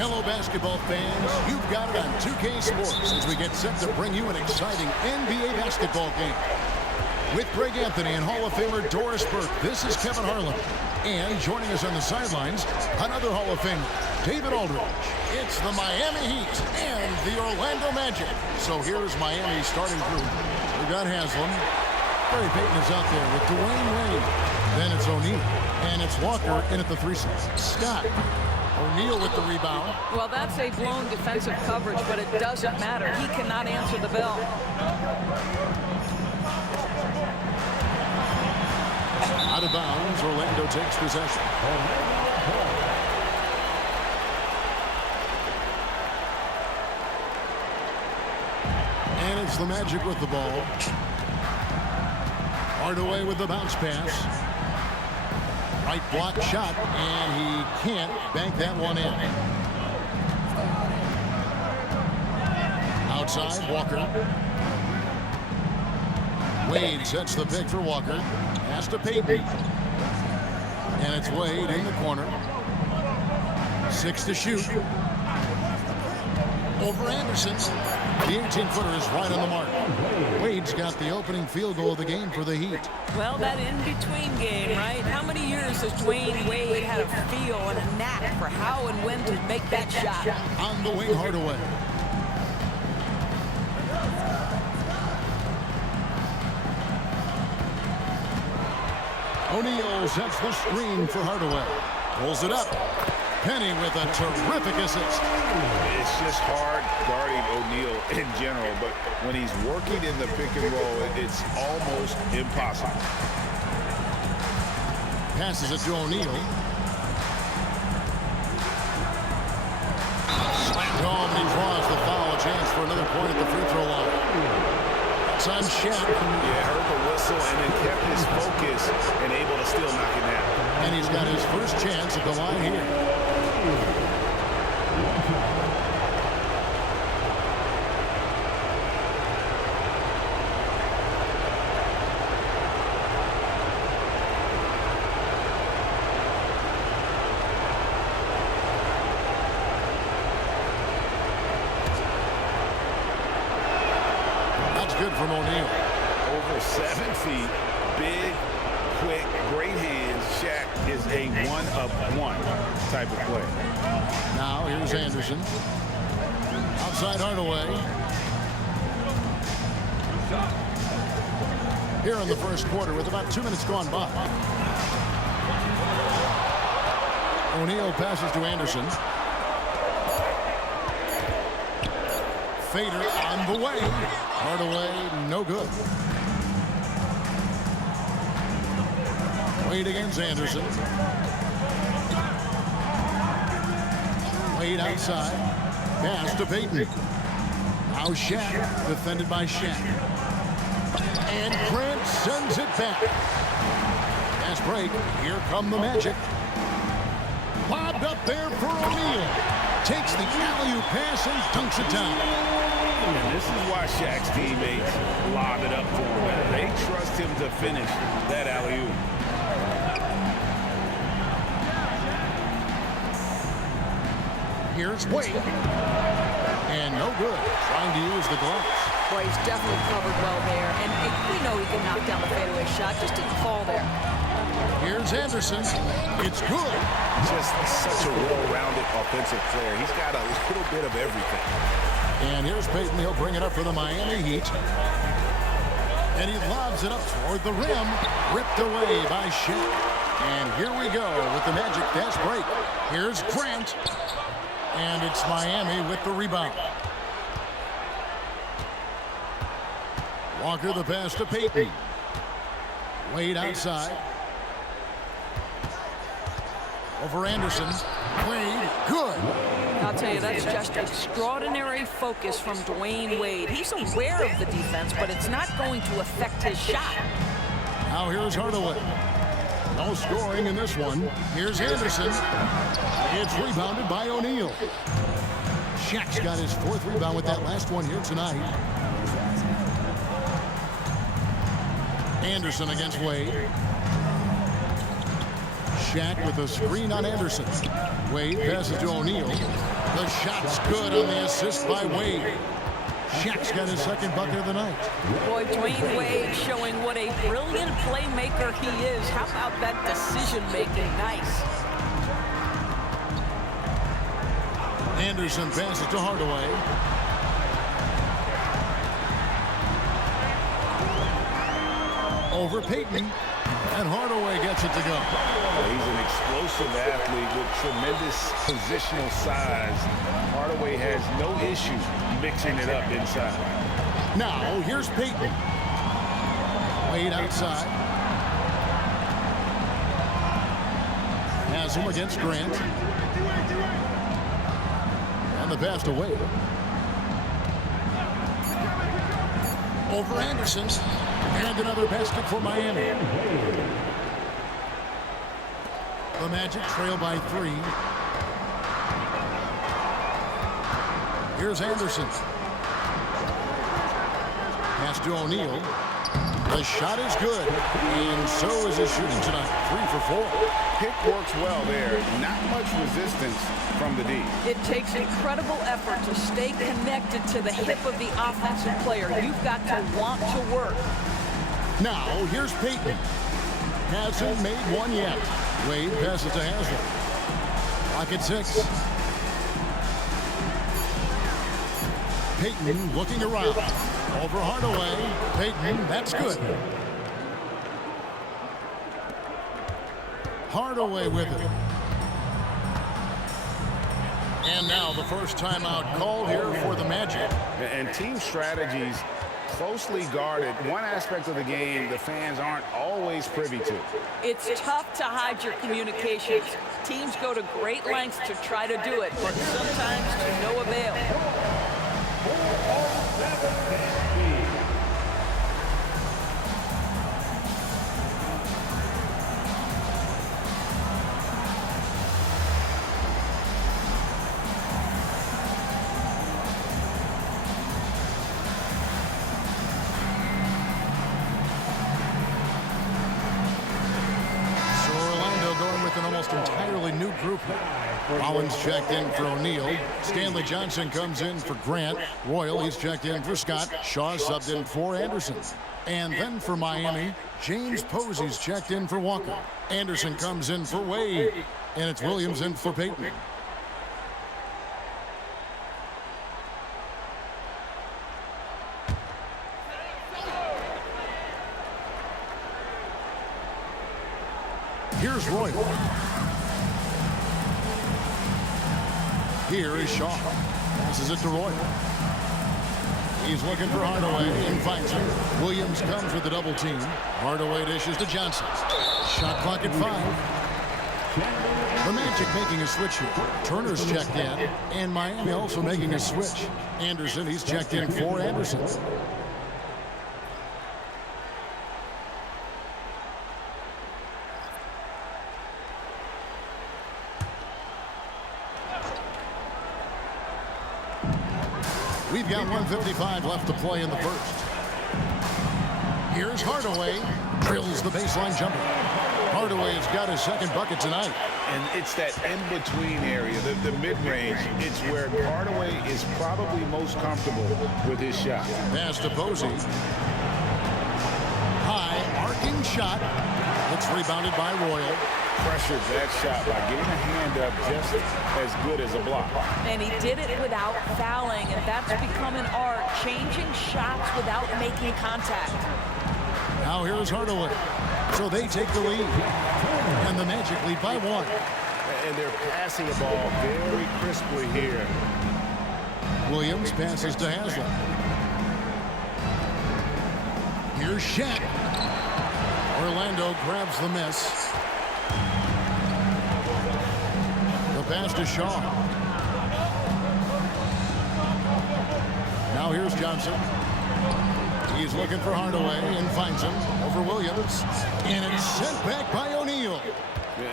Hello, basketball fans. You've got it on 2K Sports as we get set to bring you an exciting NBA basketball game. With Greg Anthony and Hall of Famer Doris Burke, this is Kevin Harlan. And joining us on the sidelines, another Hall of Famer, David Aldridge. It's the Miami Heat and the Orlando Magic. So here's Miami's starting group. We got Haslam. Gary Payton is out there with Dwayne Wade. Then it's O'Neal. And it's Walker in at the 3 Scott. O'Neal with the rebound. Well, that's a blown defensive coverage, but it doesn't matter. He cannot answer the bell. Out of bounds, Orlando takes possession. And it's the Magic with the ball. Hardaway with the bounce pass. Right block shot, and he can't bank that one in. Outside, Walker. Wade sets the pick for Walker. Pass to Payton. And it's Wade in the corner. 6 to shoot. Over Anderson. The 18-footer is right on the mark. Wade's got the opening field goal of the game for the Heat. Well, that in-between game, right? How many years has Dwayne Wade had a feel and a knack for how and when to make that shot? On the wing, Hardaway. O'Neal sets the screen for Hardaway. Pulls it up. Penny with a terrific assist. It's just hard guarding O'Neal in general, but when he's working in the pick and roll, it's almost impossible. Passes it to O'Neal. Slammed home, and he draws the foul. A chance for another point at the free throw line. It's on Shaq. Yeah, heard the whistle and then kept his focus and able to still knock it down. And he's got his first chance at the line here. That's good from O'Neal. Over 7 feet, big, quick, great hands. Shaq is a one-of-one type of play. Now here's Anderson. Outside Hardaway. Here in the first quarter with about 2 minutes gone by. O'Neal passes to Anderson. Fader on the way. Hardaway, no good. Wade against Anderson. Wade outside. Pass to Payton. Now Shaq, defended by Shaq. And Grant sends it back. Fast break. Here come the Magic. Lobbed up there for O'Neal. Takes the alley-oop pass and dunks it down. And this is why Shaq's teammates lob it up for him. They trust him to finish that alley-oop. Here's Wade. And no good. Trying to use the gloves. Boy, he's definitely covered well there. And we know he can knock down the fadeaway shot, just didn't fall there. Here's Anderson. It's good. Just such a well-rounded offensive player. He's got a little bit of everything. And here's Payton. He'll bring it up for the Miami Heat. And he lobs it up toward the rim. Ripped away by Shaq. And here we go with the Magic fast break. Here's Grant. And it's Miami with the rebound. Walker the pass to Payton. Wade outside. Over Anderson. Wade, good. I'll tell you, that's just extraordinary focus from Dwayne Wade. He's aware of the defense, but it's not going to affect his shot. Now here's Hardaway. No scoring in this one. Here's Anderson. It's rebounded by O'Neal. Shaq's got his 4th rebound with that last one here tonight. Anderson against Wade. Shaq with a screen on Anderson. Wade passes to O'Neal. The shot's good on the assist by Wade. Shaq's got his second bucket of the night. Boy, Dwayne Wade showing what a brilliant playmaker he is. How about that decision-making? Nice. Anderson passes to Hardaway. Over Payton. And Hardaway gets it to go. He's an explosive athlete with tremendous positional size. Hardaway has no issue mixing it up inside. Now, here's Payton. Wade outside. Has him against Grant. And the pass to Wade. Over Anderson. And another basket for Miami. The Magic trail by 3. Here's Anderson. Pass to O'Neal. The shot is good. And so is his shooting tonight. 3 for 4. Pick works well there. Not much resistance from the D. It takes incredible effort to stay connected to the hip of the offensive player. You've got to want to work. Now, here's Payton. Hasn't made one yet. Wade passes to Haslem. Clock at 6. Payton looking around. Over Hardaway. Payton, that's good. Hardaway with it. And now the first timeout called here for the Magic. And team strategies closely guarded. One aspect of the game the fans aren't always privy to. It's tough to hide your communications. Teams go to great lengths to try to do it, but sometimes to no avail. Entirely new group. Rollins checked in for O'Neal. Stanley Johnson comes in for Grant. Royal, he's checked in for Scott. Shaw subbed in for Anderson. And then for Miami, James Posey's checked in for Walker. Anderson comes in for Wade. And it's Williams in for Payton. Here's Royal. Here is Shaw. Passes it to Royal. He's looking for Hardaway and finds him. Williams comes with the double team. Hardaway dishes to Johnson. Shot clock at 5. The Magic making a switch here. Turner's checked in. And Miami also making a switch. Anderson, he's checked in for Anderson. We've got 1:55 left to play in the first. Here's Hardaway. Drills the baseline jumper. Hardaway has got his second bucket tonight. And it's that in-between area, the mid-range. It's where Hardaway is probably most comfortable with his shot. Pass to Posey. High, arcing shot. It's rebounded by Royal. Pressured that shot by getting a hand up just as good as a block. And he did it without fouling, and that's become an art, changing shots without making contact. Now here's Hardaway. So they take the lead. And the Magic lead by 1. And they're passing the ball very crisply here. Williams passes to Haslem. Here's Shaq. Orlando grabs the miss. The pass to Shaw. Now here's Johnson. He's looking for Hardaway and finds him over Williams. And it's sent back by O'Neal.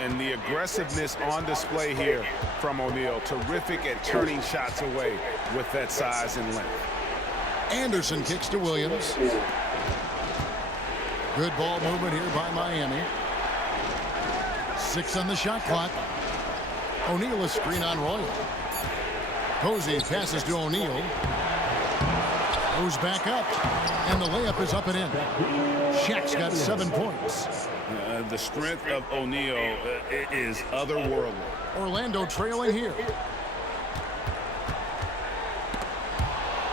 And the aggressiveness on display here from O'Neal. Terrific at turning shots away with that size and length. Anderson kicks to Williams. Good ball movement here by Miami. 6 on the shot clock. O'Neal a screen on Royal. Posey passes to O'Neal. Goes back up. And the layup is up and in. Shaq's got 7 points. The strength of O'Neal is otherworldly. Orlando trailing here.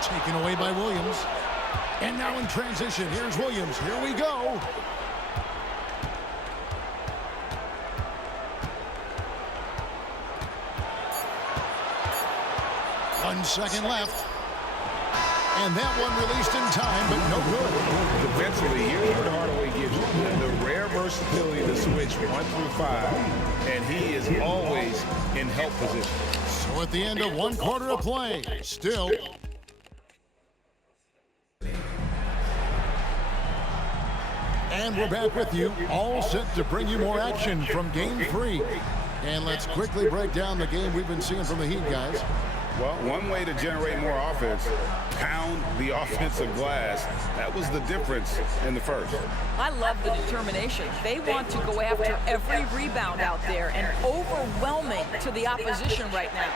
Taken away by Williams. And now in transition, here's Williams. Here we go. One second left. And that one released in time, but no good. Defensively, here's what Hardaway gives you. The rare versatility to switch 1 through 5. And he is always in help position. So at the end of 1 quarter of play, still. And we're back with you, all set to bring you more action from Game 3. And let's quickly break down the game we've been seeing from the Heat, guys. Well, one way to generate more offense, pound the offensive glass. That was the difference in the first. I love the determination. They want to go after every rebound out there and overwhelming to the opposition right now.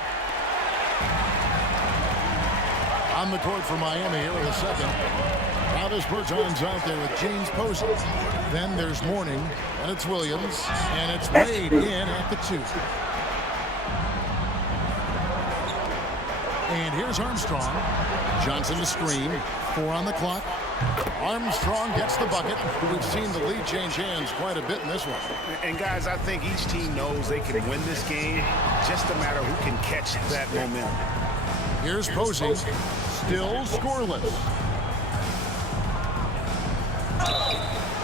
On the court for Miami here in the second. Travis Bertans out there with James Posey. Then there's Mourning, and it's Williams, and it's Wade in at the 2. And here's Armstrong. Johnson to screen. 4 on the clock. Armstrong gets the bucket. We've seen the lead change hands quite a bit in this one. And guys, I think each team knows they can win this game. Just a matter who can catch that momentum. Here's Posey. Still scoreless.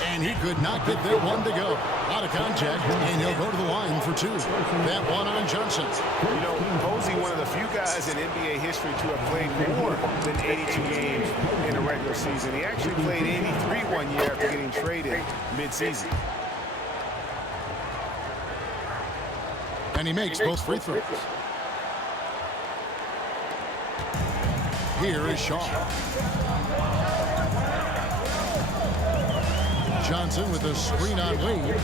And he could not get that one to go. Out of contact, and he'll go to the line for 2. That one on Johnson. You know, Posey, one of the few guys in NBA history to have played more than 82 games in a regular season. He actually played 83 one year after getting traded midseason. And he makes both free throws. Here is Shaw. Johnson with a screen on Wade.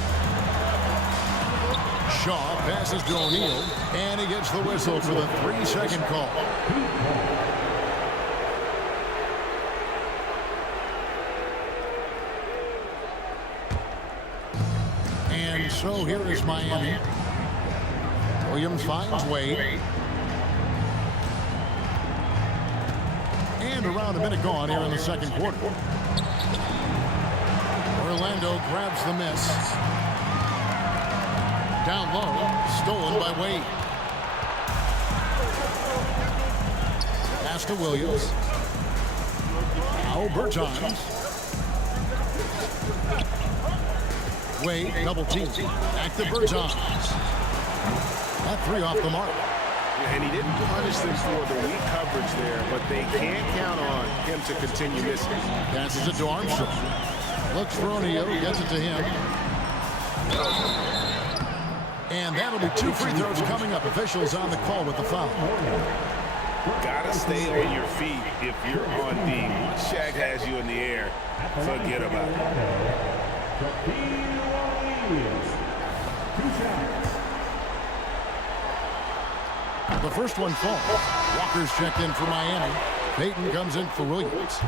Shaw passes to O'Neal, and he gets the whistle for the 3-second call. And so here is Miami. Williams finds Wade. And around a minute gone here in the second quarter. Orlando grabs the miss. Down low, stolen by Wade. Pass to Williams. Now Bertans. Wade, double team. Back to Bertans. That 3 off the mark. And he didn't punish them for the weak coverage there, but they can't count on him to continue missing. Passes it to Armstrong. Looks for O'Neal, gets it to him. And that'll be 2 free throws coming up. Officials on the call with the foul. Gotta stay on your feet if you're on D. Once Shaq has you in the air, forget about it. The first one falls. Walker's checked in for Miami. Payton comes in for Williams.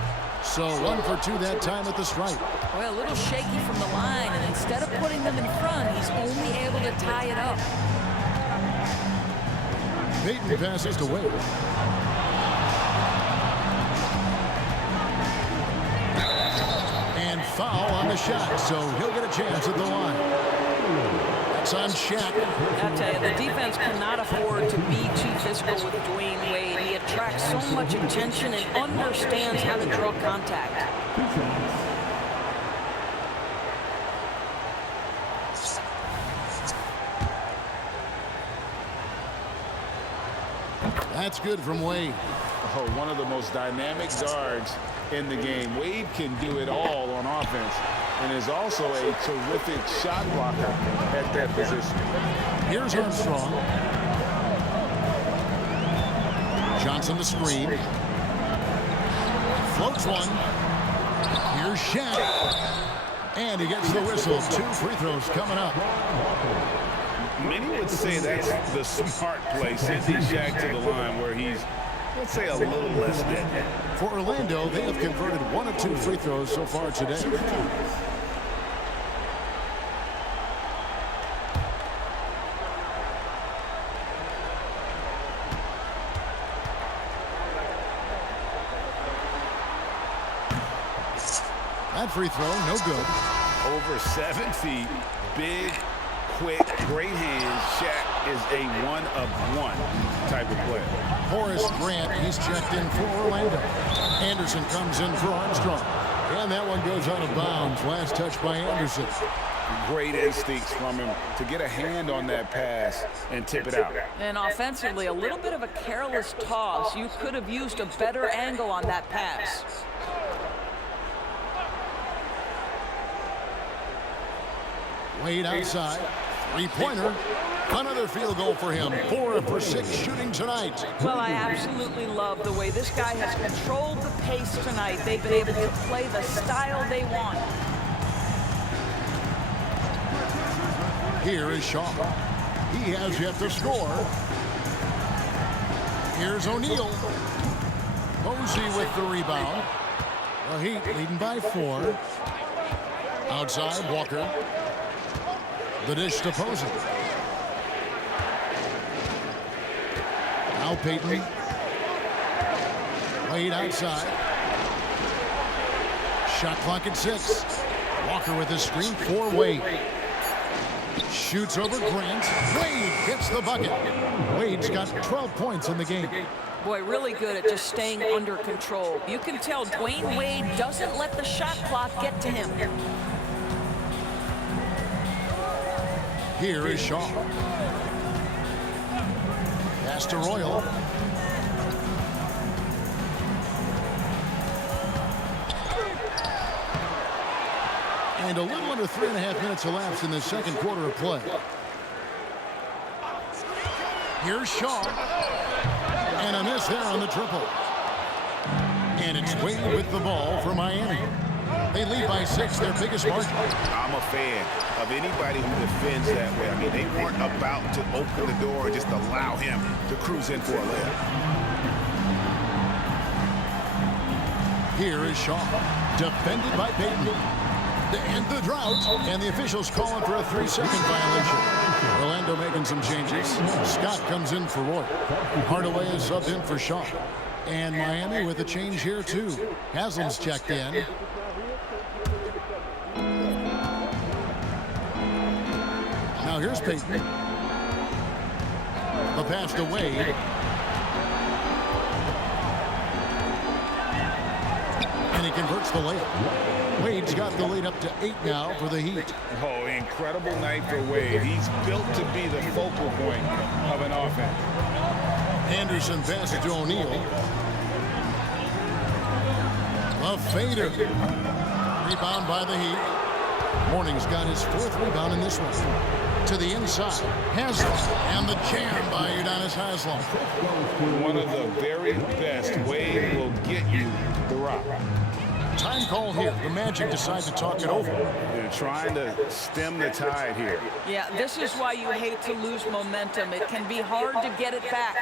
So 1 for 2 that time at the stripe. Well, a little shaky from the line, and instead of putting them in front, he's only able to tie it up. Payton passes to Wade. And foul on the shot, so he'll get a chance at the line. That's on Shaq. I'll tell you, the defense cannot afford to be too physical with Dwayne Wade. He attracts so much attention and understands how to draw contact. That's good from Wade. Oh, one of the most dynamic guards in the game. Wade can do it all on offense and is also a terrific shot blocker at that position. Here's Armstrong. Johnson the screen. Floats one. Here's Shaq. And he gets the whistle. 2 free throws coming up. Many would say that's the smart play, sending Shaq to the line where he's, let's say, a little less dead. For Orlando, they have converted 1 of 2 free throws so far today. That free throw, no good. Over 7 feet, big, quick, great hands. Shaq is a one-of-one type of player. Horace Grant, he's checked in for Orlando. Anderson comes in for Armstrong. And that one goes out of bounds. Last touch by Anderson. Great instincts from him to get a hand on that pass and tip it out. And offensively, a little bit of a careless toss. You could have used a better angle on that pass. Wade outside. 3-pointer. Another field goal for him. 4 for 6 shooting tonight. Well, I absolutely love the way this guy has controlled the pace tonight. They've been able to play the style they want. Here is Shaw. He has yet to score. Here's O'Neal. Posey with the rebound. The Heat leading by 4. Outside, Walker. The dish to Posey. Now Payton. Wade outside. Shot clock at 6. Walker with his screen for Wade. Shoots over Grant. Wade gets the bucket. Wade's got 12 points in the game. Boy, really good at just staying under control. You can tell Dwayne Wade doesn't let the shot clock get to him. Here is Shaw. Pass to Royal. And a little under 3.5 minutes elapsed in the second quarter of play. Here's Shaw. And a miss there on the triple. And it's Wade with the ball for Miami. They lead by 6, their biggest margin. I'm a fan of anybody who defends that way. I mean, they weren't about to open the door and just allow him to cruise in for a layup. Here is Shaw, defended by Payton. To end the drought, and the officials calling for a 3-second violation. Orlando making some changes. Scott comes in for Roy. Hardaway is subbed in for Shaw. And Miami with a change here, too. Haslam's checked in. Now here's Payton. The pass to Wade. And he converts the layup. Wade's got the lead up to 8 now for the Heat. Oh, incredible night for Wade. He's built to be the focal point of an offense. Anderson passes to O'Neal. A fader. Rebound by the Heat. Morning's got his 4th rebound in this one. To the inside. Haslam. And the jam by Udonis Haslam. One of the very best. Wade will get you the rock. Time call here. The Magic decide to talk it over. They're trying to stem the tide here. Yeah, this is why you hate to lose momentum. It can be hard to get it back.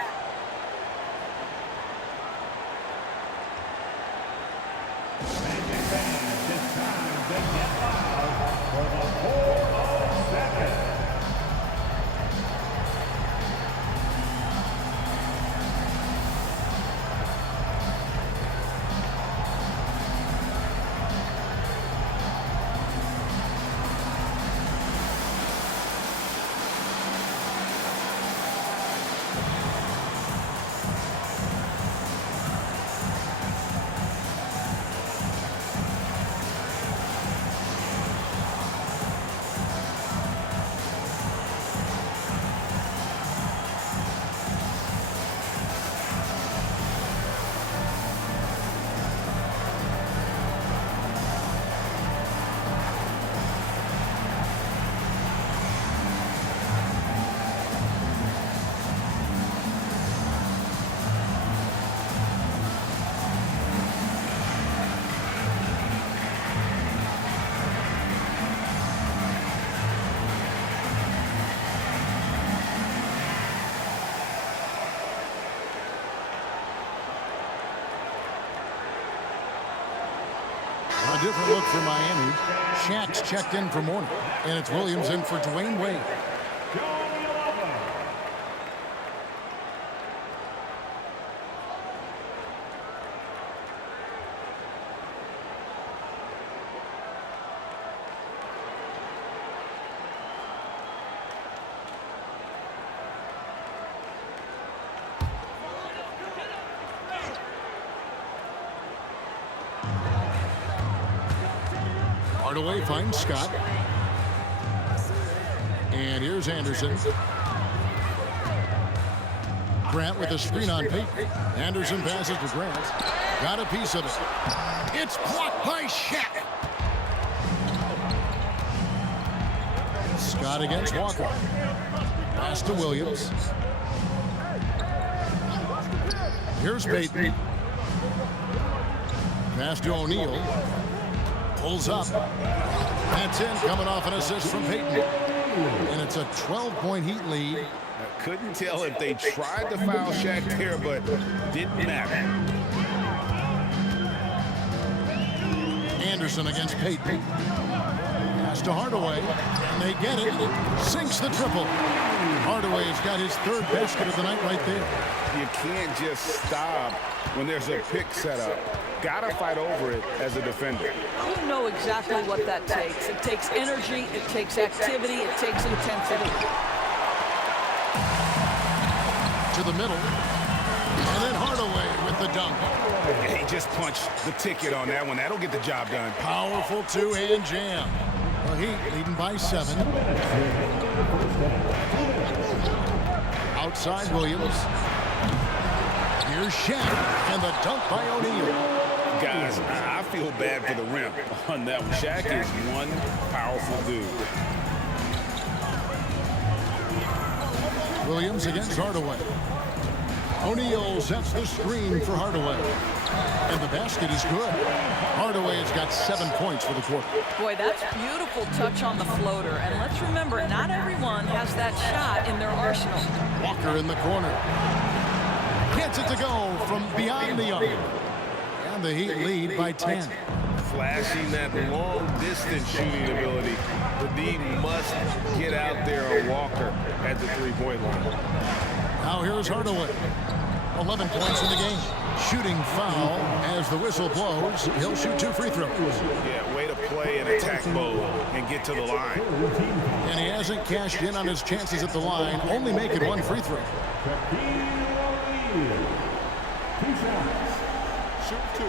A different look for Miami. Shaq's checked in for Mourning, and it's Williams in for Dwayne Wade. Hardaway finds Scott. And here's Anderson. Grant with a screen on Peyton. Anderson passes to Grant. Got a piece of it. It's blocked by Shaq. Scott against Walker. Pass to Williams. Here's Peyton. Pass to O'Neal. Pulls up. That's in, coming off an assist from Peyton. And it's a 12-point Heat lead. I couldn't tell if they tried to foul Shaq there, but didn't matter. Anderson against Peyton. Pass to Hardaway. And they get it. Sinks the triple. Hardaway's got his third basket of the night right there. You can't just stop when there's a pick set up. Gotta fight over it as a defender. You know exactly what that takes. It takes energy, it takes activity, it takes intensity. To the middle. And then Hardaway with the dunk. He just punched the ticket on that one. That'll get the job done. Powerful two-hand jam. The Heat leading by 7. Outside Williams. Here's Shaq. And the dunk by O'Neal. Guys, I feel bad for the rim on that one. Shaq is one powerful dude. Williams against Hardaway. O'Neal sets the screen for Hardaway. And the basket is good. Hardaway has got 7 points for the quarter. Boy, that's beautiful touch on the floater. And let's remember, not everyone has that shot in their arsenal. Walker in the corner. Gets it to go from beyond the arc. And the Heat lead by 10. Flashing that long-distance shooting ability. The D must get out there on Walker at the three-point line. Now here's Hardaway. 11 points in the game. Shooting foul as the whistle blows. He'll shoot 2 free throws. Yeah, way to play in attack mode and get to the line. And he hasn't cashed in on his chances at the line, only making 1 free throw. Shoot 2.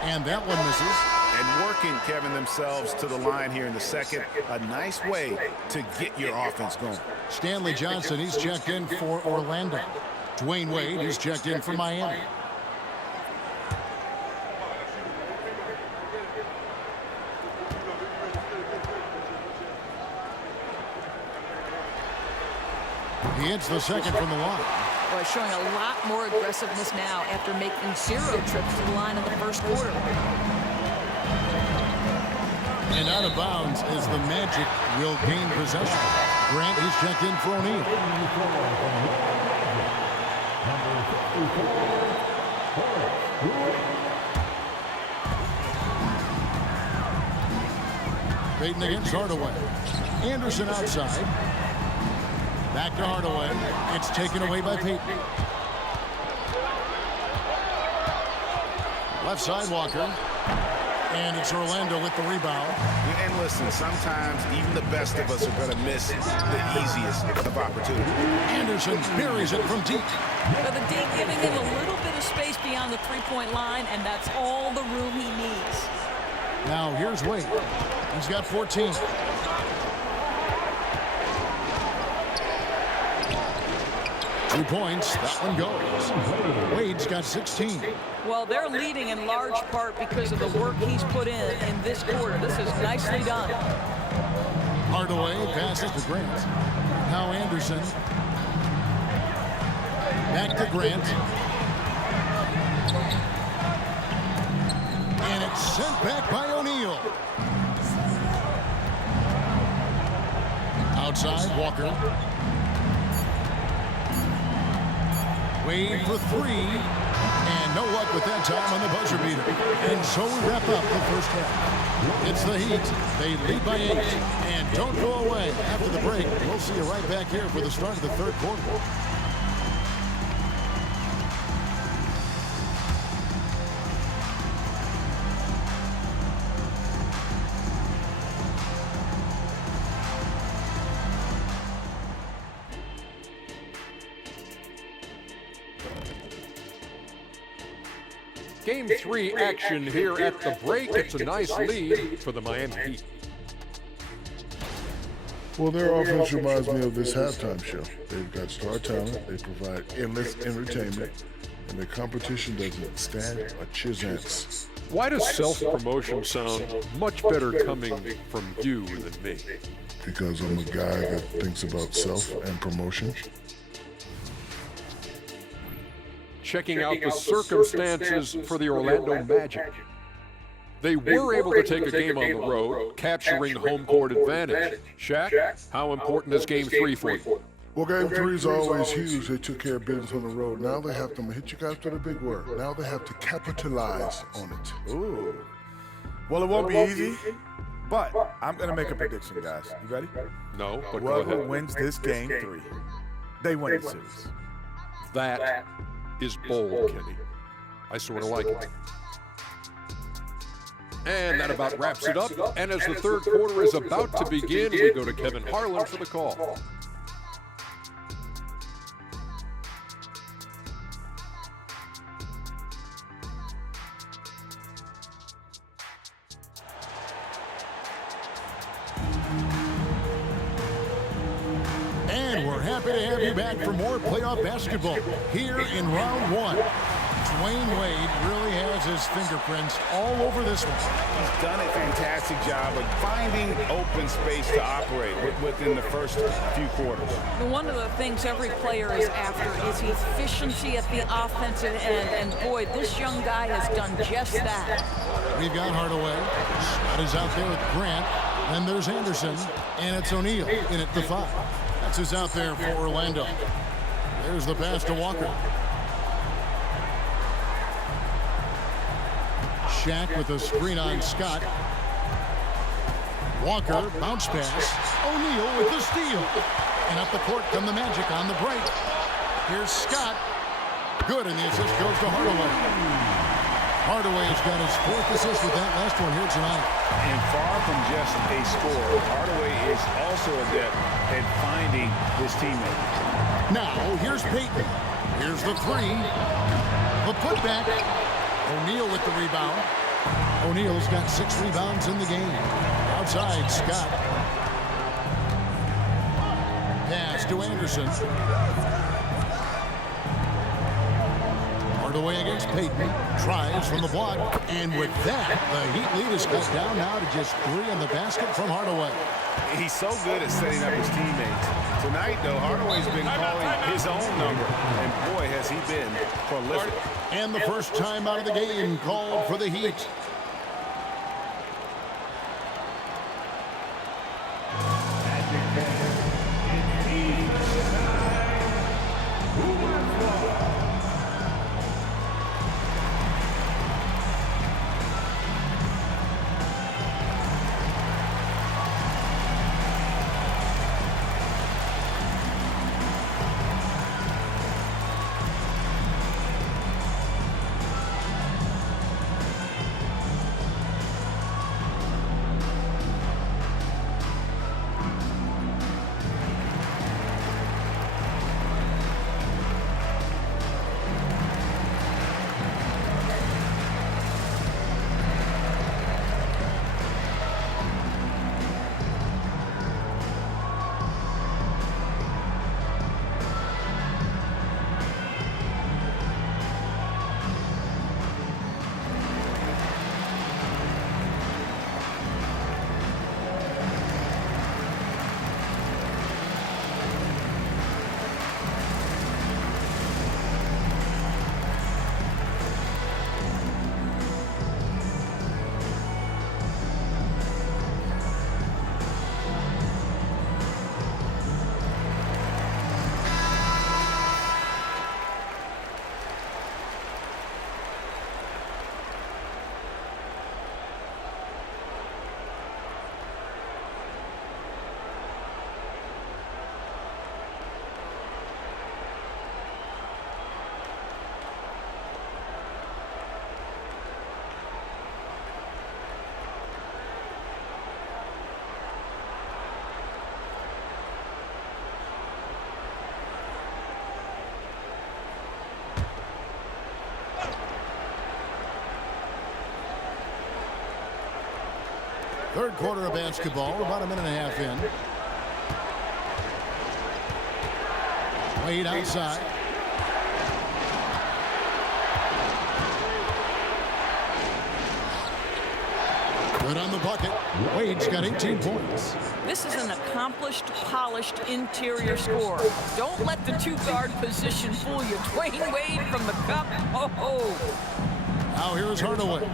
And that one misses. And working, Kevin, themselves to the line here in the second. A nice way to get your offense going. Stanley Johnson, he's checked in for Orlando. Dwayne Wade, he's checked in for Miami. He hits the second from the line. Boy, showing a lot more aggressiveness now after making 0 trips to the line in the first quarter. And out of bounds as the Magic will gain possession. Grant is checked in for O'Neal. Peyton against Hardaway. Anderson outside. Back to Hardaway. It's taken away by Peyton. Left side Walker. And it's Orlando with the rebound. And listen, sometimes even the best of us are going to miss the easiest of opportunities. Anderson buries it from deep. But the D giving him a little bit of space beyond the three-point line, and that's all the room he needs. Now here's Wade. He's got 14. 2 points. That one goes. Wade's got 16. Well, they're leading in large part because of the work he's put in this quarter. This is nicely done. Hardaway passes to Grant. Now Anderson. Back to Grant. And it's sent back by O'Neal. Outside, Walker. Wade for three. And no luck with that time on the buzzer beater. And so we wrap up the first half. It's the Heat. They lead by 8. And don't go away. After the break, we'll see you right back here for the start of the third quarter. Game 3 action here at the break. It's a nice lead for the Miami Heat. Well, their offense reminds me of this halftime show. They've got star talent, they provide endless entertainment, and the competition doesn't stand a chance. Why does self-promotion sound much better coming from you than me? Because I'm a guy that thinks about self and promotion. Checking out the circumstances for the Orlando Magic. They were able to take a game on the road, capturing home court advantage. Shaq, how important is Game 3 for you? Well, Game 3 is always huge. They took care of business on the road. Now they have to, I'm gonna hit you guys with a big word. Now they have to capitalize on it. Ooh. Well, it won't be easy, but I'm going to make a prediction, guys. You ready? No, but go Whoever ahead. wins this Game 3, they win the series. That is bold, Kenny. I sort of like it. And that about wraps it up. And as the third quarter is about to begin, we go to Kevin Harlan for the call. And we're happy to have you back for more playoff basketball here in round 1. Dwayne Wade really has his fingerprints all over this one. He's done a fantastic job of finding open space to operate within the first few quarters. One of the things every player is after is efficiency at the offensive end, and boy, this young guy has done just that. We've got Hardaway. Scott is out there with Grant. Then there's Anderson, and it's O'Neal in at the 5. That's who's out there for Orlando. There's the pass to Walker. Shaq with a screen on Scott. Walker, bounce pass. O'Neal with the steal. And up the court come the Magic on the break. Here's Scott. Good, and the assist goes to Hardaway. Hardaway has got his 4th assist with that last one here tonight. And far from just a scorer, Hardaway is also adept at finding his teammate. Now, here's Payton. Here's the 3. The putback. O'Neal with the rebound. O'Neal's got 6 rebounds in the game. Outside, Scott. Pass to Anderson. Hardaway against Payton. Tries from the block. And with that, the Heat lead is cut down now to just 3 in the basket from Hardaway. He's so good at setting up his teammates. Tonight, though, Hardaway's been calling his own number, and boy, has he been prolific. And the first time out of the game called for the Heat. Third quarter of basketball, about a minute and a half in. Wade outside. Good on the bucket. Wade's got 18 points. This is an accomplished, polished interior scorer. Don't let the two-guard position fool you. Dwayne Wade from the cup. Oh. Now here's Hardaway.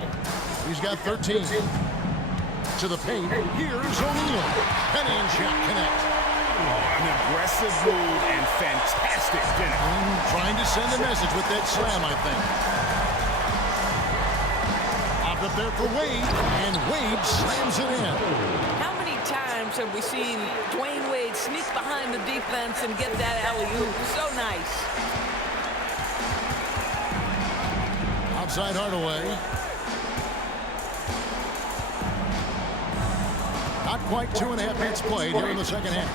He's got 13. To the paint. Here's O'Neal. Penny and Shaq connect. An aggressive move and fantastic finish. Trying to send a message with that slam, I think. Up there for Wade, and Wade slams it in. How many times have we seen Dwayne Wade sneak behind the defense and get that alley-oop? So nice. Outside Hardaway. Not quite 2.5 minutes played here in the second half.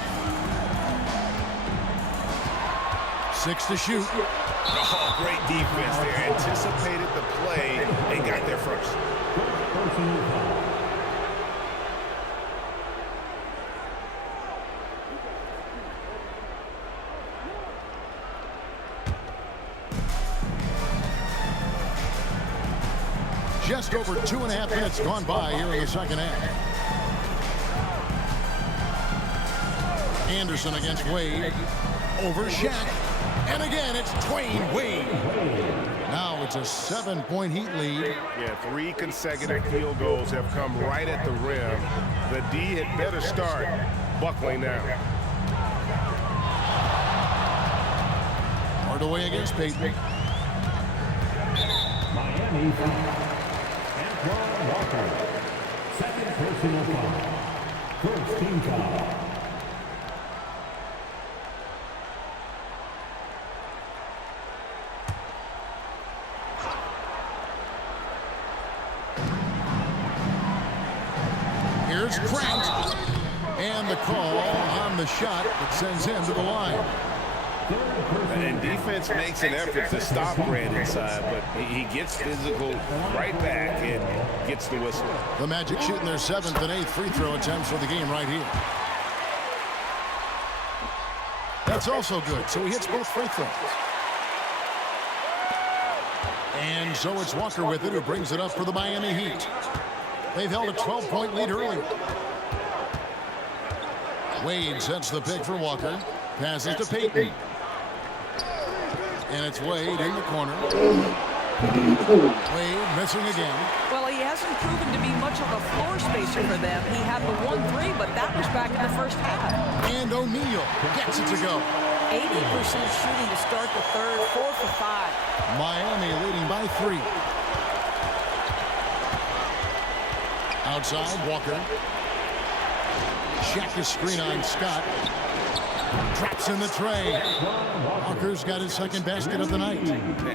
6 to shoot. Oh, great defense there. Anticipated the play and got there first. Just over 2.5 minutes gone by here in the second half. Anderson against Wade. Over Shaq. And again, it's Dwayne Wade. Now it's a 7-point Heat lead. Yeah, 3 consecutive field goals have come right at the rim. The D had better start buckling now. Hardaway against Payton. Miami foul. Antoine Walker. Second personal foul. First team foul. Here's Grant. And the call on the shot that sends him to the line. And defense makes an effort to stop Grant inside, but he gets physical right back and gets the whistle. The Magic shooting their 7th and 8th free throw attempts for the game right here. That's also good, so he hits both free throws. And so it's Walker with it, who brings it up for the Miami Heat. They've held a 12-point lead earlier. Wade sets the pick for Walker. Passes to Payton. And it's Wade in the corner. Wade missing again. Well, he hasn't proven to be much of a floor spacer for them. He had the 1-3, but that was back in the first half. And O'Neal gets it to go. 80% shooting to start the third, 4 for 5. Miami leading by 3. Outside, Walker. Shaq is screen on Scott. Drops in the tray. Walker's got his second basket of the night.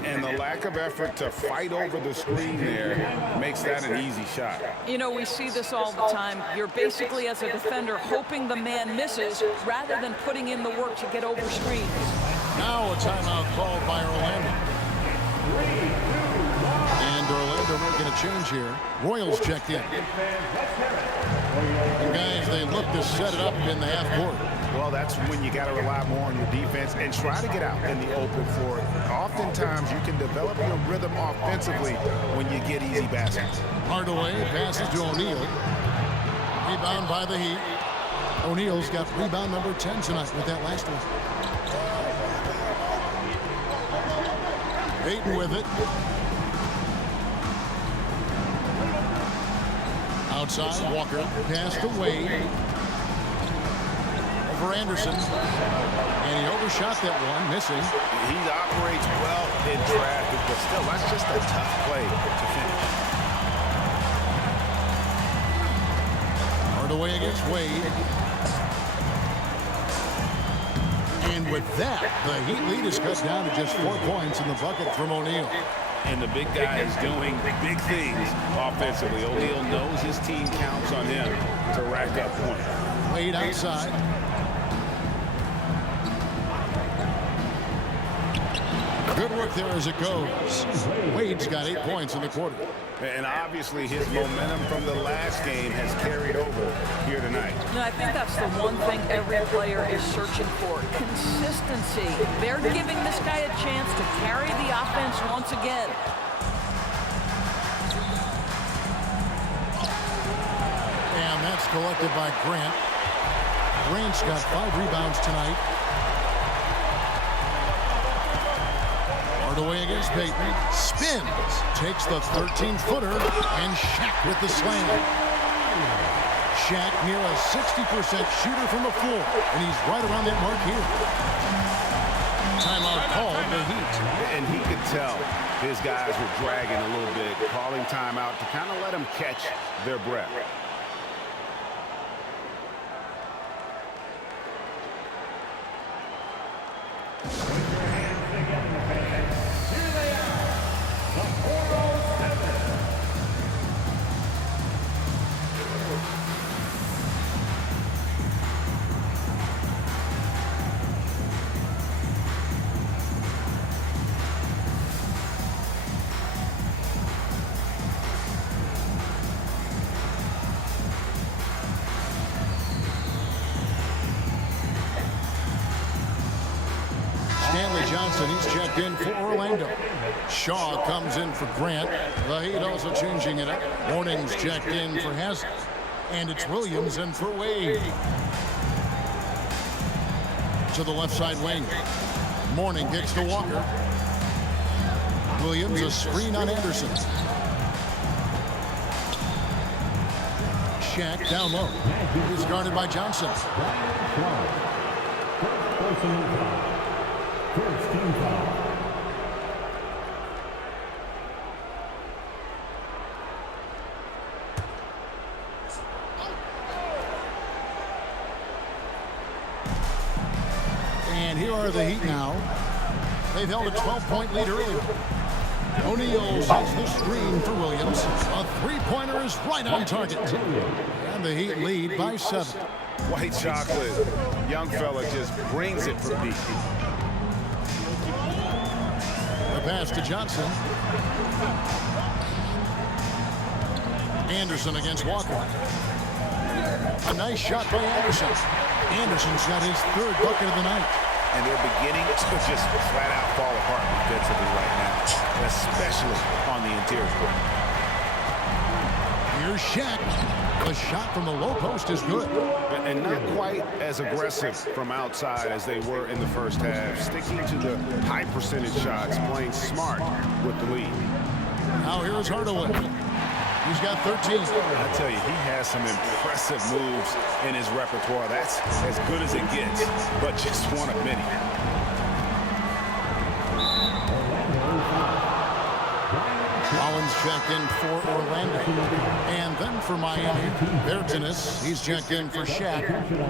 And the lack of effort to fight over the screen there makes that an easy shot. You know, we see this all the time. You're basically, as a defender, hoping the man misses rather than putting in the work to get over screens. Now a timeout called by Orlando. And Orlando making a change here. Royals checked in. And guys, they look to set it up in the half court. Well, that's when you got to rely more on your defense and try to get out in the open for it. Oftentimes, you can develop your rhythm offensively when you get easy baskets. Hardaway passes to O'Neal. Rebound by the Heat. O'Neal's got rebound number 10 tonight with that last one. Payton with it. Outside, Walker. Pass to Wade. Over Anderson. And he overshot that one, missing. He operates well in traffic, but still, that's just a tough play to finish. Hardaway against Wade. And with that, the Heat lead is cut down to just 4 points in the bucket from O'Neal. And the big guy is doing big things offensively. O'Neal knows his team counts on him to rack up points. Wade outside. Good work there as it goes. Wade's got 8 points in the quarter. And obviously his momentum from the last game has carried over here tonight. No, I think that's the one thing every player is searching for. Consistency. They're giving this guy a chance to carry the offense once again. And that's collected by Grant. Grant's got 5 rebounds tonight. Hardaway against Payton. Spins. Takes the 13-footer. And Shaq with the slam. Shaq near a 60% shooter from the floor. And he's right around that mark here. Timeout called the Heat. And he could tell his guys were dragging a little bit, calling timeout to kind of let them catch their breath. Stanley Johnson, he's checked in for Orlando. Shaw comes in for Grant. The Heat also changing it up. Morning's checked in for Haslem. And it's Williams in for Wade. To the left side wing. Morning kicks to Walker. Williams a screen on Anderson. Shaq down low. He's guarded by Johnson. First team foul. And here are the Heat now. They've held a 12-point lead earlier. O'Neal sets the screen for Williams. A three-pointer is right on target. And the Heat lead by 7. White chocolate, young fella just brings it for deep. The pass to Johnson. Anderson against Walker. A nice shot by Anderson. Anderson's got his 3rd bucket of the night. And they're beginning to just flat out fall apart defensively right now, especially on the interior. Here's Shaq. The shot from the low post is good. And not quite as aggressive from outside as they were in the first half. Sticking to the high percentage shots, playing smart with the lead. Now here's Hardaway. He's got 13. I tell you, he has some impressive moves in his repertoire. That's as good as it gets, but just one of many. Collins checked in for Orlando. And then for Miami, Bertanis, he's checked in for Shaq.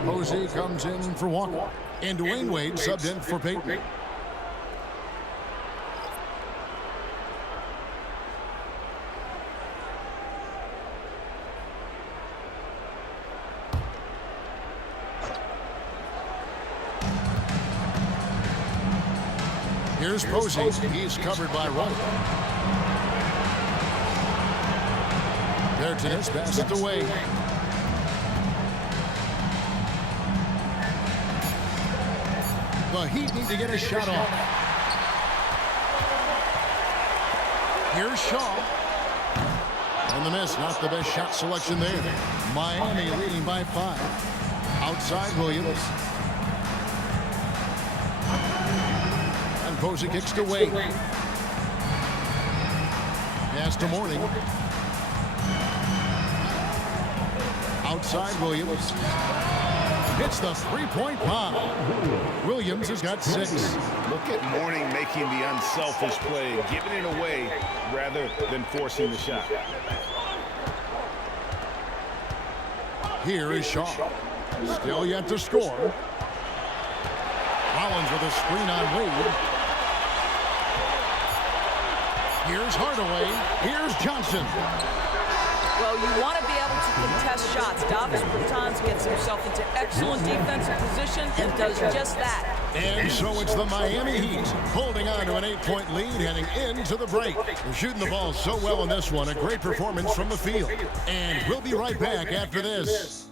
Posey comes in for Walker. And Dwayne Wade subbed in for Payton. Here's Posey. He's covered by Wright. Bertanis passes it away. The Heat need to get a shot off. Here's Shaw. And the miss, not the best shot selection there. Miami leading by 5. Outside Williams. And Posey kicks to Wade. Pass to Morning. Outside Williams. Hits the three-point bomb. Williams has got 6. Look at Morning making the unselfish play, giving it away rather than forcing the shot. Here is Shaw. Still yet to score. Collins with a screen on Wade. Here's Hardaway. Here's Johnson. Well, you want to be able to contest shots. Davis Bertans gets himself into excellent defensive position and does just that. And so it's the Miami Heat holding on to an 8-point lead heading into the break. They're shooting the ball so well in this one. A great performance from the field. And we'll be right back after this.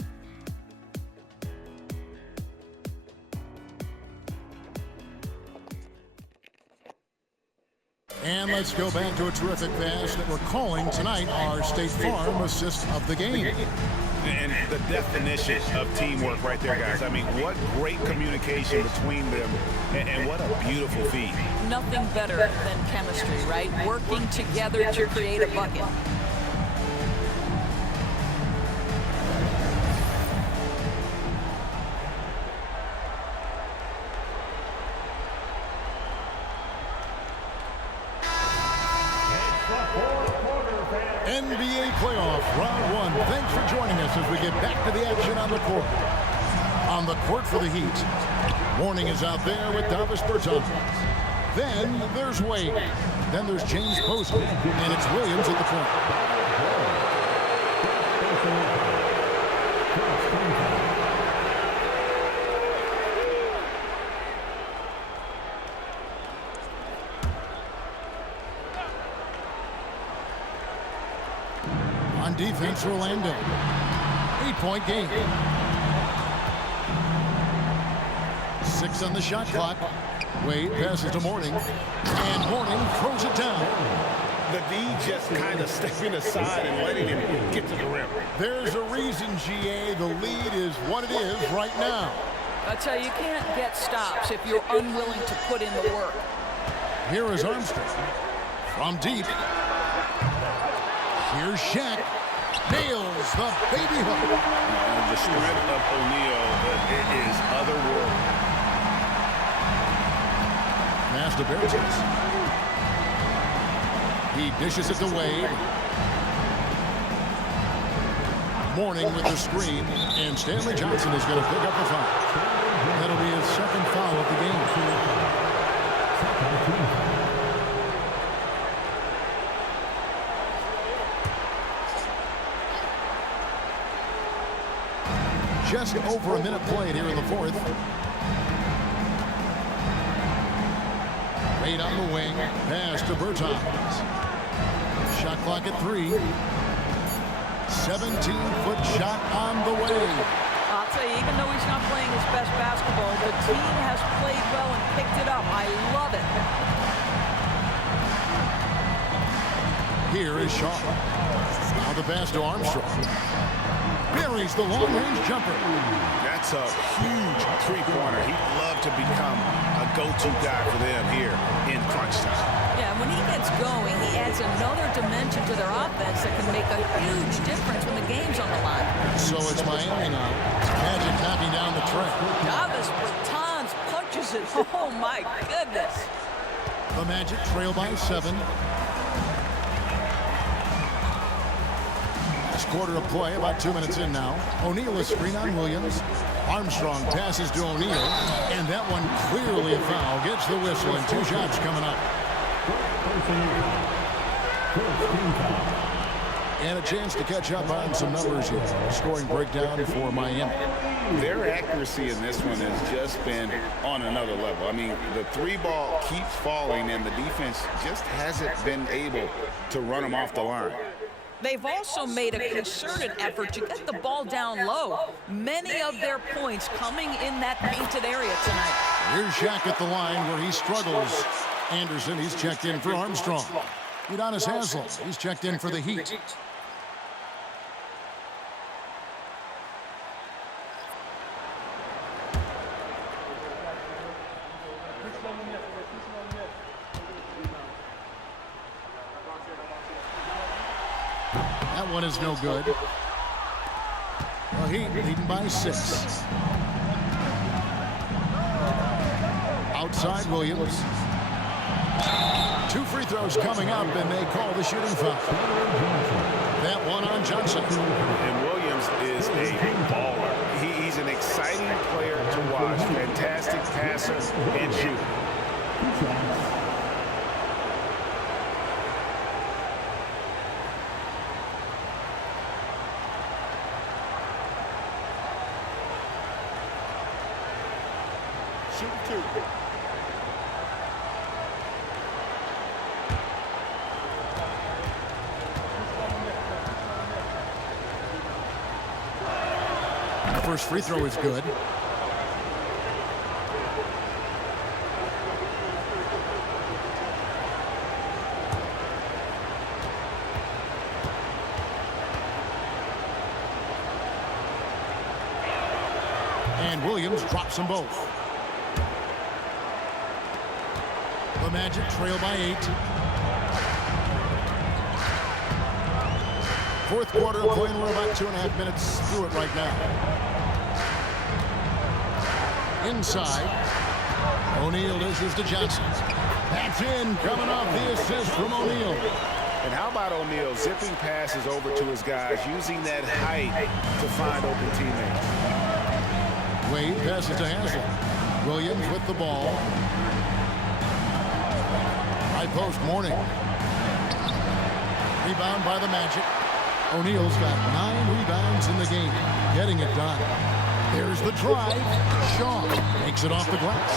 And let's go back to a terrific pass that we're calling tonight our State Farm assist of the game. And the definition of teamwork right there, guys. I mean, what great communication between them, and what a beautiful feed. Nothing better than chemistry, right? Working together to create a bucket. NBA playoff round one. Thanks for joining us as we get back to the action on the court. On the court for the Heat. Warning is out there with Davis Bertans. Then there's Wade. Then there's James Posey. And it's Williams at the point. On defense, Orlando. 8-point game. 6 on the shot clock. Wade passes to Mourning. And Mourning throws it down. The D just kind of stepping aside and letting him get to the rim. There's a reason, GA, the lead is what it is right now. I tell you, you can't get stops if you're unwilling to put in the work. Here is Armstrong. From deep. Here's Shaq. Nails the baby hook. The strength of O'Neal is otherworldly. Pass to Bertans. He dishes it to Wade. Mourning with the screen. And Stanley Johnson is going to pick up the foul. That'll be his second foul of the game. Just over a minute played here in the fourth. Wade on the wing. Pass to Bertans. Shot clock at 3. 17-foot shot on the way. I'll tell you, even though he's not playing his best basketball, the team has played well and picked it up. I love it. Here is Shaw. Now the pass to Armstrong. Buries the long-range jumper. That's a huge three-pointer. He'd love to become a go-to guy for them here in crunch time. Yeah, when he gets going, he adds another dimension to their offense that can make a huge difference when the game's on the line. So it's Miami now. Magic knocking down the tray. Davis Bertans punches it. Oh, my goodness. The Magic trail by 7. Quarter of play, about 2 minutes in now. O'Neal is screen on Williams. Armstrong passes to O'Neal, and that one clearly a foul. Gets the whistle, and 2 shots coming up. And a chance to catch up on some numbers here. Scoring breakdown for Miami. Their accuracy in this one has just been on another level. I mean, the 3-ball keeps falling, and the defense just hasn't been able to run them off the line. They've also made a concerted effort to get the ball down low. Many of their points coming in that painted area tonight. Here's Shaq at the line where he struggles. Anderson, he's checked in for Armstrong. Udonis Haslem, he's checked in for the Heat. That one is no good. Well, Heat leading by 6. Outside Williams. 2 free throws coming up, and they call the shooting foul. That one on Johnson. And Williams is a baller. He's an exciting player to watch. Fantastic passer and shooter. shooting 2. The first free throw is good. And Williams drops them both. The Magic trail by 8. Fourth quarter playing. We're about 2.5 minutes through it right now. Inside. O'Neal dishes to Johnson. That's in. Coming off the assist from O'Neal. And how about O'Neal zipping passes over to his guys, using that height to find open teammates. Wade passes to Haslem. Williams with the ball. High post, Mourning. Rebound by the Magic. O'Neal's got 9 rebounds in the game. Getting it done. There's the drive. Shaw makes it off the glass.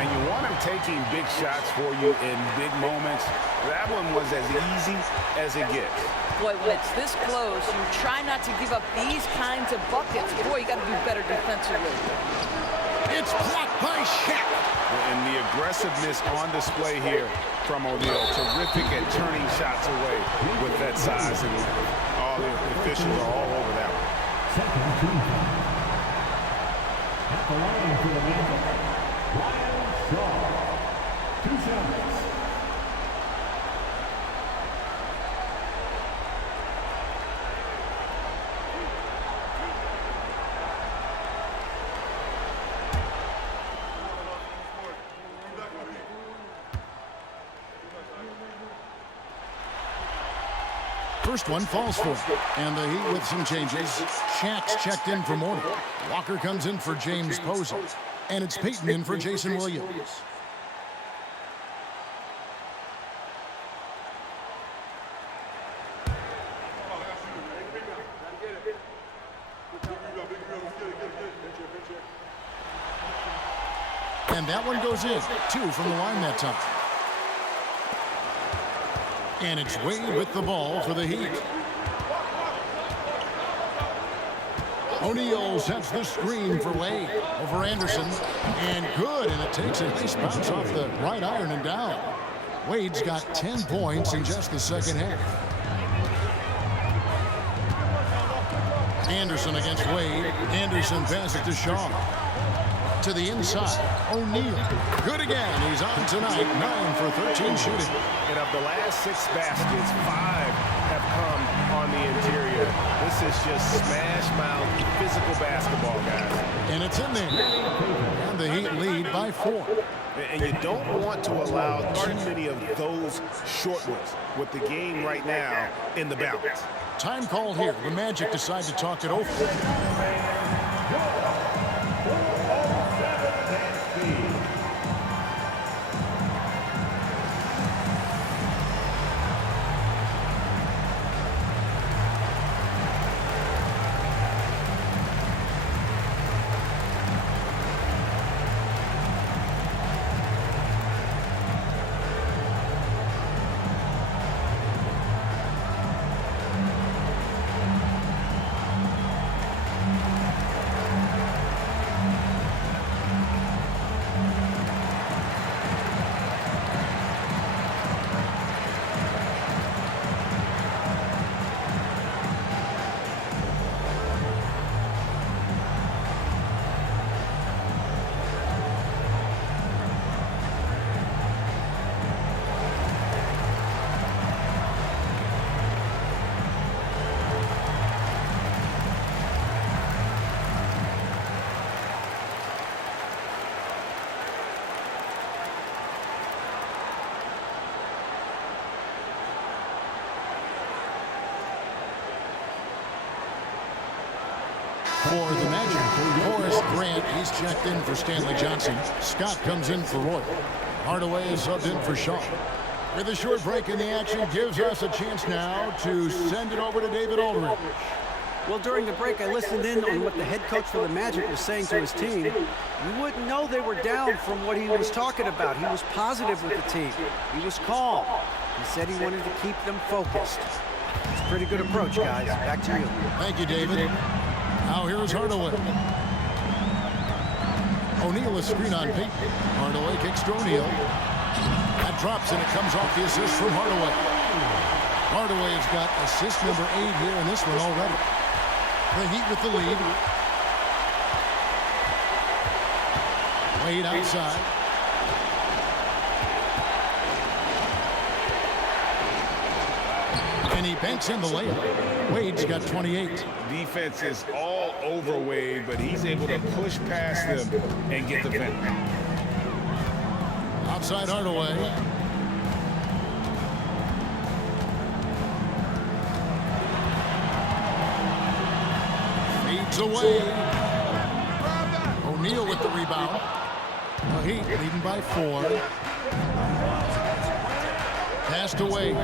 And you want him taking big shots for you in big moments. That one was as easy as it gets. Boy, when it's this close, you try not to give up these kinds of buckets. Boy, you got to do better defensively. It's blocked by Shaq. And the aggressiveness on display here from O'Neal. Terrific at turning shots away with that size. And all the officials are all over that one. Second team foul. At the line for the Magic, Ryan Shaw. 2 shots. First one falls for him. And the Heat with some changes. Shaq's checked in for Mourning. Walker comes in for James Posey. And it's Payton in for Jason Williams. And that one goes in. 2 from the line that time. And it's Wade with the ball for the Heat. O'Neal sets the screen for Wade over Anderson. And good, and it takes a nice bounce off the right iron and down. Wade's got 10 points in just the second half. Anderson against Wade. Anderson passes to Shaw. To the inside. O'Neal. Good again. He's on tonight. 9 for 13 shooting. And of the last 6 baskets, 5 have come on the interior. This is just smash mouth physical basketball, guys. And it's in there. And the Heat lead by 4. And you don't want to allow too many of those short ones with the game right now in the balance. Time called here. The Magic decide to talk it over. For the Magic, Horace Grant, he's checked in for Stanley Johnson. Scott comes in for Roy. Hardaway is subbed in for Shaw. With a short break in the action, gives us a chance now to send it over to David Aldridge. Well, during the break, I listened in on what the head coach for the Magic was saying to his team. You wouldn't know they were down from what he was talking about. He was positive with the team. He was calm. He said he wanted to keep them focused. It's a pretty good approach, guys. Back to you. Thank you, David. Now here's Hardaway. O'Neal is screen on Peyton. Hardaway kicks to O'Neal. That drops, and it comes off the assist from Hardaway. Hardaway has got assist number 8 here in this one already. The Heat with the lead. Wade outside. And he banks in the layup. Wade's got 28. Defense is all over Wade, but he's able to push past them and get the finish. Outside Hardaway. Feeds away. O'Neal with the rebound. The Heat leading by 4. Passed away.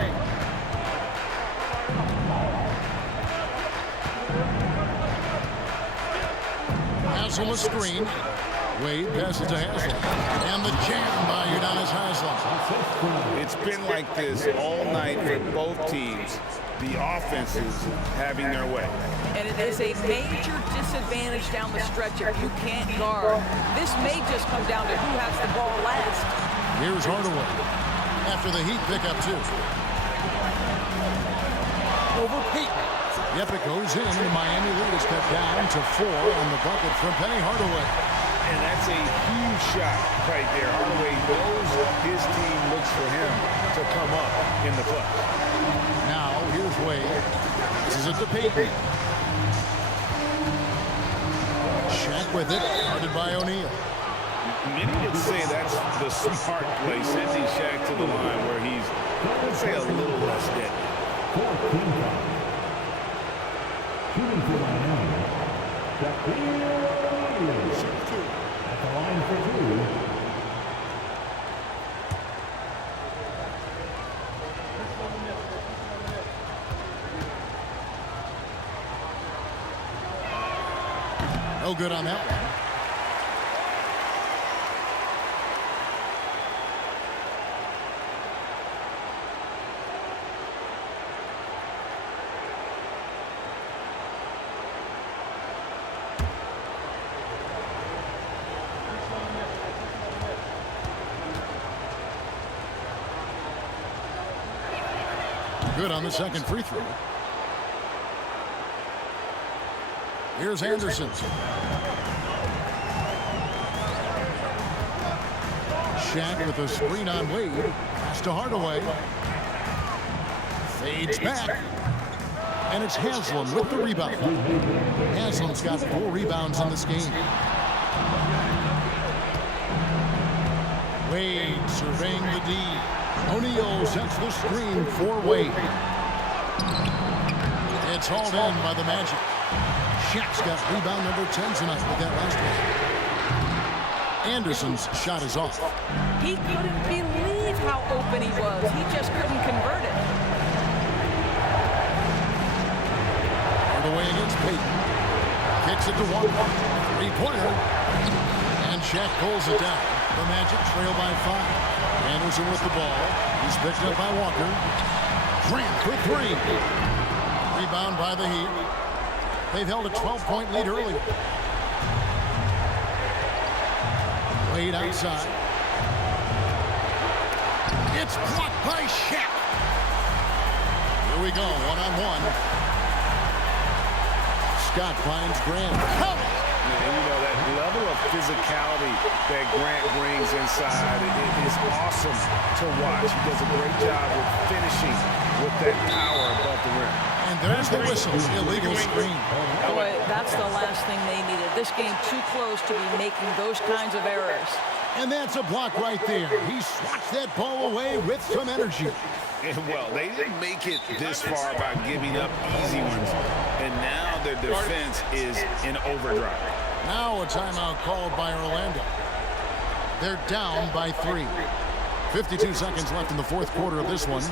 Haslam a screen. Wade passes to Haslam. And the jam by Udonis Haslam. It's been like this all night for both teams. The offenses having their way. And it is a major disadvantage down the stretch if you can't guard. This may just come down to who has the ball last. Here's Hardaway after the Heat pick up 2. Over Peyton. Yep, it goes in, and the Miami lead is cut down to 4 on the bucket from Penny Hardaway. And that's a huge shot right there. Hardaway knows his team looks for him to come up in the clutch. Now, here's Wade. This is it to Peyton. Shaq with it, guarded by O'Neal. Many would say that's the smart play, sending Shaq to the line where he's, let's say, a little less deadly. Shooting for Miami, Shaquille O'Neal. At the line for 2. No good on that one. Good on the second free throw. Here's Anderson. Shaq with a screen on Wade. Pass to Hardaway. Fades back. And it's Haslam with the rebound. Haslam's got 4 rebounds in this game. Wade surveying the D. O'Neal sets the screen for Wade. It's hauled in by the Magic. Shaq's got rebound number 10 tonight with that last one. Anderson's shot is off. He couldn't believe how open he was. He just couldn't convert it. Hardaway against Peyton. Kicks it to Walker. 3-pointer. And Shaq pulls it down. The Magic trail by 5. Anderson with the ball. He's picked up by Walker. Grant for 3. Rebound by the Heat. They've held a 12-point lead earlier. Wade outside. It's blocked by Shaq. Here we go, one-on-one. Scott finds Grant. Count it! And you know, that level of physicality that Grant brings inside is awesome to watch. He does a great job of finishing with that power above the rim. And there's the whistle. Illegal screen. Boy, that's the last thing they needed. This game too close to be making those kinds of errors. And that's a block right there. He swats that ball away with some energy. And well, they didn't make it this far by giving up easy ones. And now their defense is in overdrive. Now a timeout called by Orlando. They're down by 3. 52 seconds left in the fourth quarter of this one.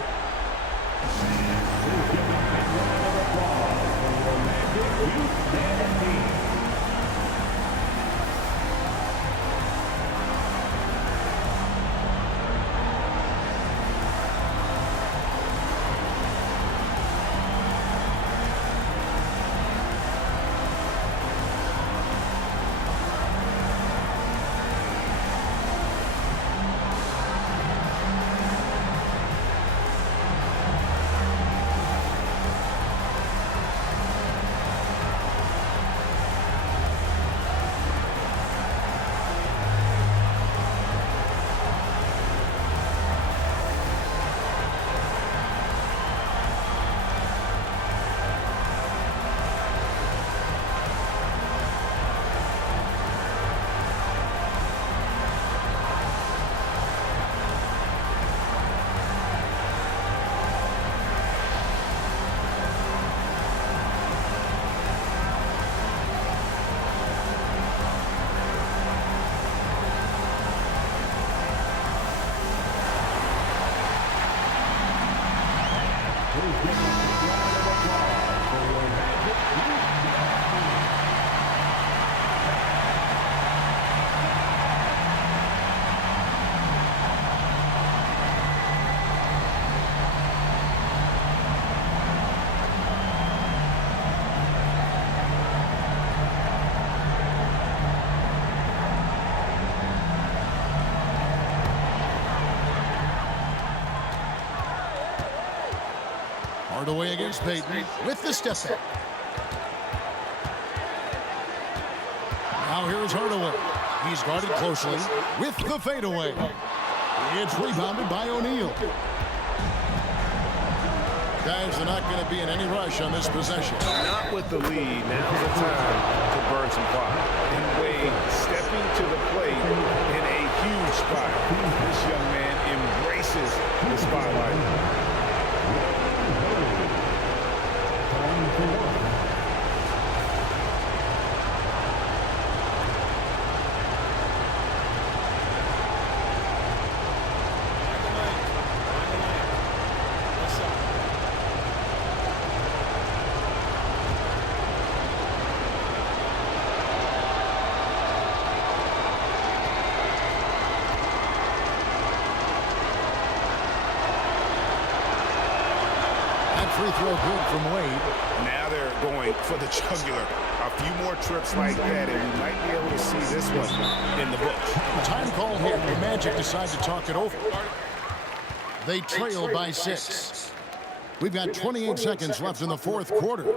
Hardaway against Payton with the step back. Now here is Hardaway. He's guarded closely with the fadeaway. It's rebounded by O'Neal. Guys are not going to be in any rush on this possession. Not with the lead. Now's the time to burn some fire. And Wade stepping to the plate in a huge spot. This young man embraces the spotlight. Free throw good from Wade. Now they're going for the jugular. A few more trips like that, and we might be able to see this one in the books. Time called here. The Magic decide to talk it over. They trail by 6. We've got 28 seconds left in the fourth quarter.